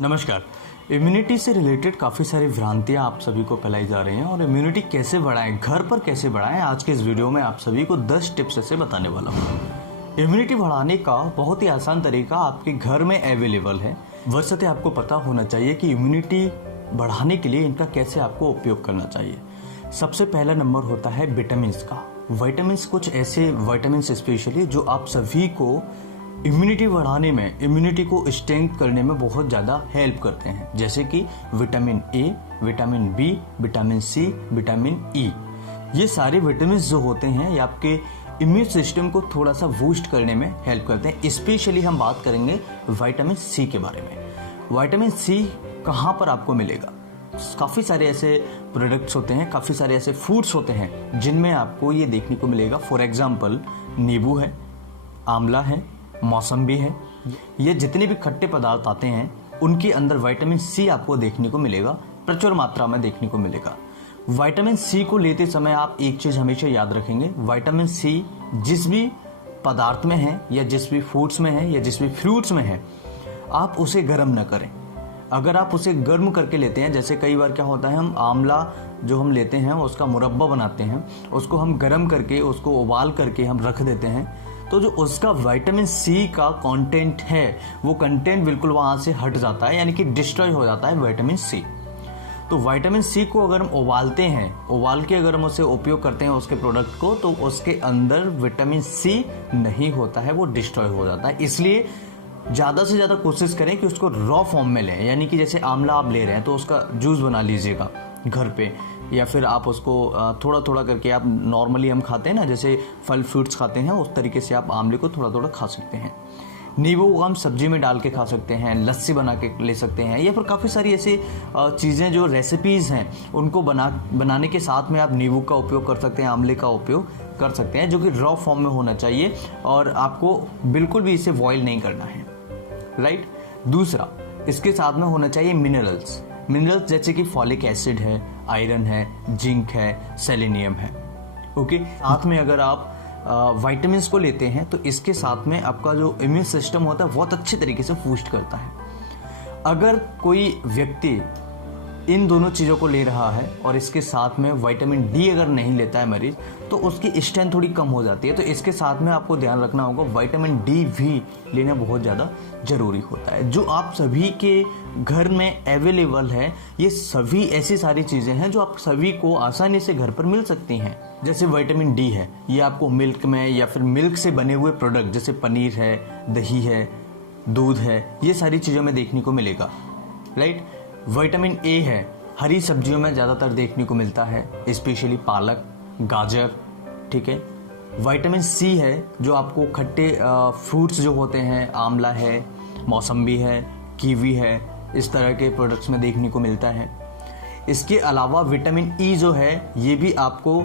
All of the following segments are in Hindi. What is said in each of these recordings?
नमस्कार। इम्यूनिटी से रिलेटेड काफ़ी सारी भ्रांतियां आप सभी को फैलाई जा रही हैं और इम्यूनिटी कैसे बढ़ाएं, घर पर कैसे बढ़ाएं, आज के इस वीडियो में आप सभी को 10 टिप्स ऐसे बताने वाला हूं। इम्यूनिटी बढ़ाने का बहुत ही आसान तरीका आपके घर में अवेलेबल है। वैसे आपको पता होना चाहिए कि इम्यूनिटी बढ़ाने के लिए इनका कैसे आपको उपयोग करना चाहिए। सबसे पहला नंबर होता है विटामिन का। विटामिन्स, कुछ ऐसे विटामिन स्पेशली जो आप सभी को इम्यूनिटी बढ़ाने में, इम्यूनिटी को स्ट्रेंथ करने में बहुत ज़्यादा हेल्प करते हैं, जैसे कि vitamin A, vitamin B, vitamin C, vitamin E. ये सारे विटामिन जो होते हैं ये आपके इम्यून सिस्टम को थोड़ा सा बूस्ट करने में हेल्प करते हैं। स्पेशली हम बात करेंगे विटामिन सी के बारे में। विटामिन सी कहाँ पर आपको मिलेगा? काफ़ी सारे ऐसे प्रोडक्ट्स होते हैं, काफ़ी सारे ऐसे फूड्स होते हैं जिनमें आपको ये देखने को मिलेगा। फॉर एग्जाम्पल नींबू है, आंवला है, मौसम्बी है। ये जितने भी खट्टे पदार्थ आते हैं उनके अंदर विटामिन सी आपको देखने को मिलेगा, प्रचुर मात्रा में देखने को मिलेगा। विटामिन सी को लेते समय आप एक चीज़ हमेशा याद रखेंगे, विटामिन सी जिस भी पदार्थ में है या जिस भी फूड्स में है या जिस भी फ्रूट्स में है, आप उसे गर्म न करें। अगर आप उसे गर्म करके लेते हैं, जैसे कई बार क्या होता है, हम आंवला जो हम लेते हैं उसका मुरब्बा बनाते हैं, उसको हम गर्म करके उसको उबाल करके हम रख देते हैं, तो जो उसका विटामिन सी का कंटेंट है वो कंटेंट बिल्कुल वहाँ से हट जाता है, यानी कि डिस्ट्रॉय हो जाता है विटामिन सी। तो विटामिन सी को अगर हम उबालते हैं, उबाल के अगर हम उसे उपयोग करते हैं उसके प्रोडक्ट को, तो उसके अंदर विटामिन सी नहीं होता है, वो डिस्ट्रॉय हो जाता है। इसलिए ज़्यादा से ज़्यादा कोशिश करें कि उसको रॉ फॉर्म में लें, यानी कि जैसे आंवला आप ले रहे हैं तो उसका जूस बना लीजिएगा घर पे, या फिर आप उसको थोड़ा थोड़ा करके, आप नॉर्मली हम खाते हैं ना जैसे फल फ्रूट्स खाते हैं, उस तरीके से आप आंवले को थोड़ा थोड़ा खा सकते हैं। नींबू को हम सब्जी में डाल के खा सकते हैं, लस्सी बना के ले सकते हैं, या फिर काफ़ी सारी ऐसी चीज़ें जो रेसिपीज़ हैं उनको बनाने के साथ में आप नींबू का उपयोग कर सकते हैं, आंवले का उपयोग कर सकते हैं, जो कि रॉ फॉर्म में होना चाहिए और आपको बिल्कुल भी इसे बॉयल नहीं करना है, राइट। दूसरा, इसके साथ में होना चाहिए मिनरल्स जैसे कि फॉलिक एसिड है, आयरन है, जिंक है, सेलेनियम है। ओके, साथ में अगर आप विटामिन्स को लेते हैं तो इसके साथ में आपका जो इम्यून सिस्टम होता है बहुत अच्छे तरीके से बूस्ट करता है। अगर कोई व्यक्ति इन दोनों चीज़ों को ले रहा है और इसके साथ में विटामिन डी अगर नहीं लेता है मरीज, तो उसकी स्ट्रेंथ थोड़ी कम हो जाती है। तो इसके साथ में आपको ध्यान रखना होगा, विटामिन डी भी लेना बहुत ज़्यादा ज़रूरी होता है। जो आप सभी के घर में अवेलेबल है, ये सभी ऐसी सारी चीज़ें हैं जो आप सभी को आसानी से घर पर मिल सकती हैं। जैसे विटामिन डी है, ये आपको मिल्क में या फिर मिल्क से बने हुए प्रोडक्ट जैसे पनीर है, दही है, दूध है, ये सारी चीज़ों में देखने को मिलेगा, राइट। विटामिन ए है, हरी सब्जियों में ज़्यादातर देखने को मिलता है, स्पेशली पालक, गाजर, ठीक है। विटामिन सी है जो आपको खट्टे फ्रूट्स जो होते हैं, आंवला है, मौसम्बी है, कीवी है, इस तरह के प्रोडक्ट्स में देखने को मिलता है। इसके अलावा विटामिन ई जो है ये भी आपको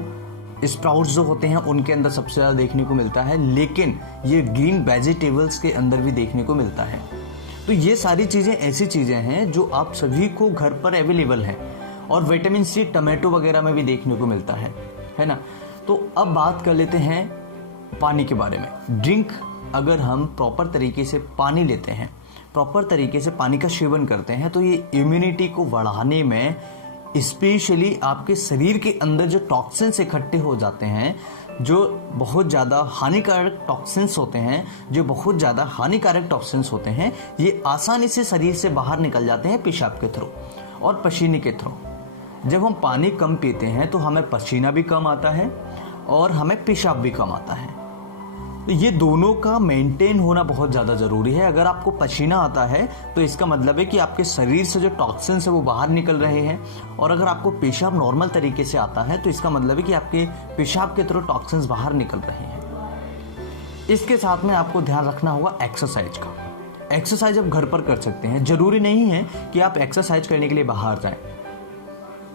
स्प्राउट्स जो होते हैं उनके अंदर सबसे ज़्यादा देखने को मिलता है, लेकिन ये ग्रीन वेजिटेबल्स के अंदर भी देखने को मिलता है। तो ये सारी चीज़ें ऐसी चीज़ें हैं जो आप सभी को घर पर अवेलेबल हैं, और विटामिन सी टमाटो वगैरह में भी देखने को मिलता है ना। तो अब बात कर लेते हैं पानी के बारे में। ड्रिंक, अगर हम प्रॉपर तरीके से पानी लेते हैं, प्रॉपर तरीके से पानी का सेवन करते हैं, तो ये इम्यूनिटी को बढ़ाने में, स्पेशली आपके शरीर के अंदर जो टॉक्सिन्स इकट्ठे हो जाते हैं, जो बहुत ज़्यादा हानिकारक टॉक्सिन्स होते हैं, ये आसानी से शरीर से बाहर निकल जाते हैं पेशाब के थ्रू और पसीने के थ्रू। जब हम पानी कम पीते हैं तो हमें पसीना भी कम आता है और हमें पेशाब भी कम आता है। तो ये दोनों का मेंटेन होना बहुत ज़्यादा ज़रूरी है। अगर आपको पसीना आता है तो इसका मतलब है कि आपके शरीर से जो टॉक्सिन्स है वो बाहर निकल रहे हैं, और अगर आपको पेशाब नॉर्मल तरीके से आता है तो इसका मतलब है कि आपके पेशाब के थ्रू टॉक्सिन्स बाहर निकल रहे हैं। इसके साथ में आपको ध्यान रखना होगा एक्सरसाइज का। एक्सरसाइज आप घर पर कर सकते हैं, ज़रूरी नहीं है कि आप एक्सरसाइज करने के लिए बाहर जाएँ।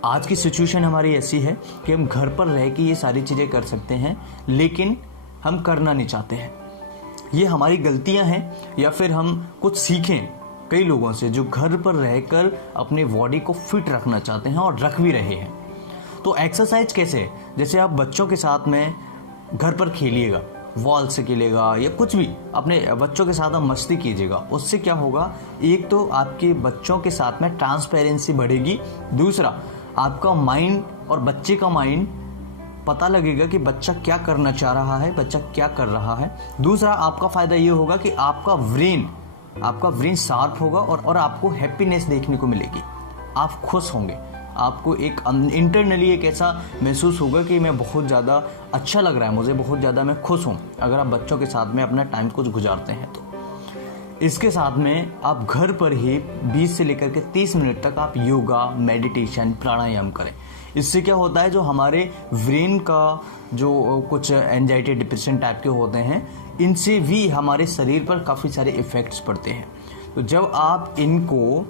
आज की सिचुएशन हमारी ऐसी है कि हम घर पर रह के ये सारी चीज़ें कर सकते हैं, लेकिन हम करना नहीं चाहते हैं। ये हमारी गलतियां हैं, या फिर हम कुछ सीखें कई लोगों से जो घर पर रहकर अपने बॉडी को फिट रखना चाहते हैं और रख भी रहे हैं। तो एक्सरसाइज कैसे? जैसे आप बच्चों के साथ में घर पर खेलिएगा, वॉल से खेलेगा या कुछ भी अपने बच्चों के साथ आप मस्ती कीजिएगा। उससे क्या होगा, एक तो आपके बच्चों के साथ में ट्रांसपेरेंसी बढ़ेगी, दूसरा आपका माइंड और बच्चे का माइंड पता लगेगा कि बच्चा क्या करना चाह रहा है, बच्चा क्या कर रहा है। दूसरा आपका फायदा ये होगा कि आपका ब्रेन शार्प होगा और आपको हैप्पीनेस देखने को मिलेगी, आप खुश होंगे, आपको एक इंटरनली एक ऐसा महसूस होगा कि मैं बहुत ज़्यादा अच्छा लग रहा है, मुझे बहुत ज़्यादा मैं खुश हूँ अगर आप बच्चों के साथ में अपना टाइम कुछ गुजारते हैं तो। इसके साथ में आप घर पर ही 20 से लेकर के 30 मिनट तक आप योगा, मेडिटेशन, प्राणायाम करें। इससे क्या होता है, जो हमारे ब्रेन का जो कुछ एंजाइटी, डिप्रेशन टाइप के होते हैं, इनसे भी हमारे शरीर पर काफ़ी सारे इफ़ेक्ट्स पड़ते हैं। तो जब आप इनको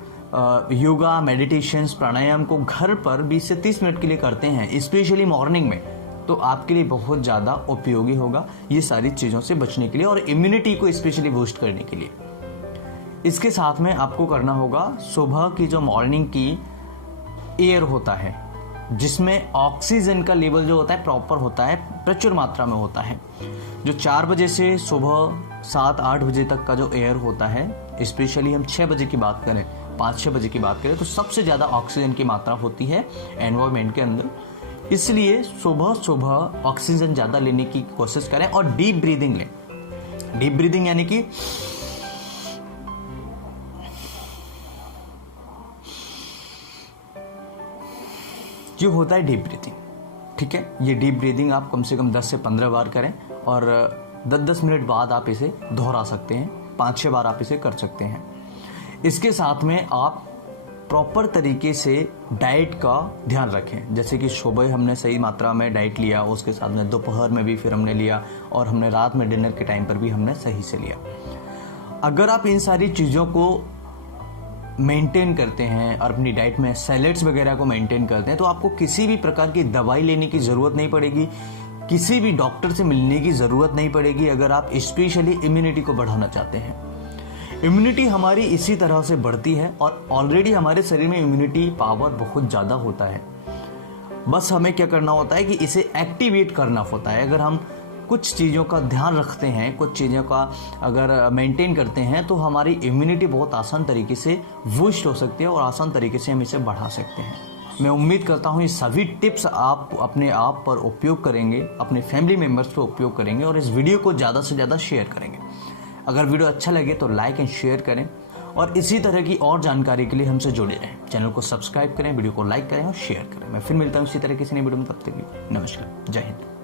योगा, मेडिटेशन, प्राणायाम को घर पर 20 से 30 मिनट के लिए करते हैं, स्पेशली मॉर्निंग में, तो आपके लिए बहुत ज़्यादा उपयोगी होगा ये सारी चीज़ों से बचने के लिए और इम्यूनिटी को स्पेशली बूस्ट करने के लिए। इसके साथ में आपको करना होगा, सुबह की जो मॉर्निंग की एयर होता है जिसमें ऑक्सीजन का लेवल जो होता है प्रॉपर होता है, प्रचुर मात्रा में होता है। जो 4 बजे से सुबह 7-8 बजे तक का जो एयर होता है, स्पेशली हम 6 बजे की बात करें, 5-6 बजे की बात करें, तो सबसे ज़्यादा ऑक्सीजन की मात्रा होती है एनवायरमेंट के अंदर। इसलिए सुबह ऑक्सीजन ज़्यादा लेने की कोशिश करें और डीप ब्रीदिंग लें। डीप ब्रीदिंग यानी कि जो होता है डीप ब्रीदिंग, ठीक है। ये डीप ब्रीदिंग आप कम से कम 10 से 15 बार करें और 10-10 मिनट बाद आप इसे दोहरा सकते हैं, 5-6 बार आप इसे कर सकते हैं। इसके साथ में आप प्रॉपर तरीके से डाइट का ध्यान रखें, जैसे कि सुबह हमने सही मात्रा में डाइट लिया, उसके साथ में दोपहर में भी फिर हमने लिया और हमने रात में डिनर के टाइम पर भी हमने सही से लिया। अगर आप इन सारी चीज़ों को मेंटेन करते हैं और अपनी डाइट में सैलेड्स वगैरह को मेंटेन करते हैं, तो आपको किसी भी प्रकार की दवाई लेने की ज़रूरत नहीं पड़ेगी, किसी भी डॉक्टर से मिलने की ज़रूरत नहीं पड़ेगी अगर आप स्पेशली इम्यूनिटी को बढ़ाना चाहते हैं। इम्यूनिटी हमारी इसी तरह से बढ़ती है और ऑलरेडी हमारे शरीर में इम्यूनिटी पावर बहुत ज़्यादा होता है, बस हमें क्या करना होता है कि इसे एक्टिवेट करना होता है। अगर हम कुछ चीज़ों का ध्यान रखते हैं, कुछ चीज़ों का अगर मेंटेन करते हैं, तो हमारी इम्यूनिटी बहुत आसान तरीके से बूस्ट हो सकती है और आसान तरीके से हम इसे बढ़ा सकते हैं। मैं उम्मीद करता हूँ ये सभी टिप्स आप अपने आप पर उपयोग करेंगे, अपने फैमिली मेम्बर्स पर उपयोग करेंगे और इस वीडियो को ज़्यादा से ज़्यादा शेयर करेंगे। अगर वीडियो अच्छा लगे तो लाइक एंड शेयर करें और इसी तरह की और जानकारी के लिए हमसे जुड़े रहें। चैनल को सब्सक्राइब करें, वीडियो को लाइक करें और शेयर करें। मैं फिर मिलता हूँ इसी तरह किसी नई वीडियो में, तब तक नमस्कार, जय हिंद।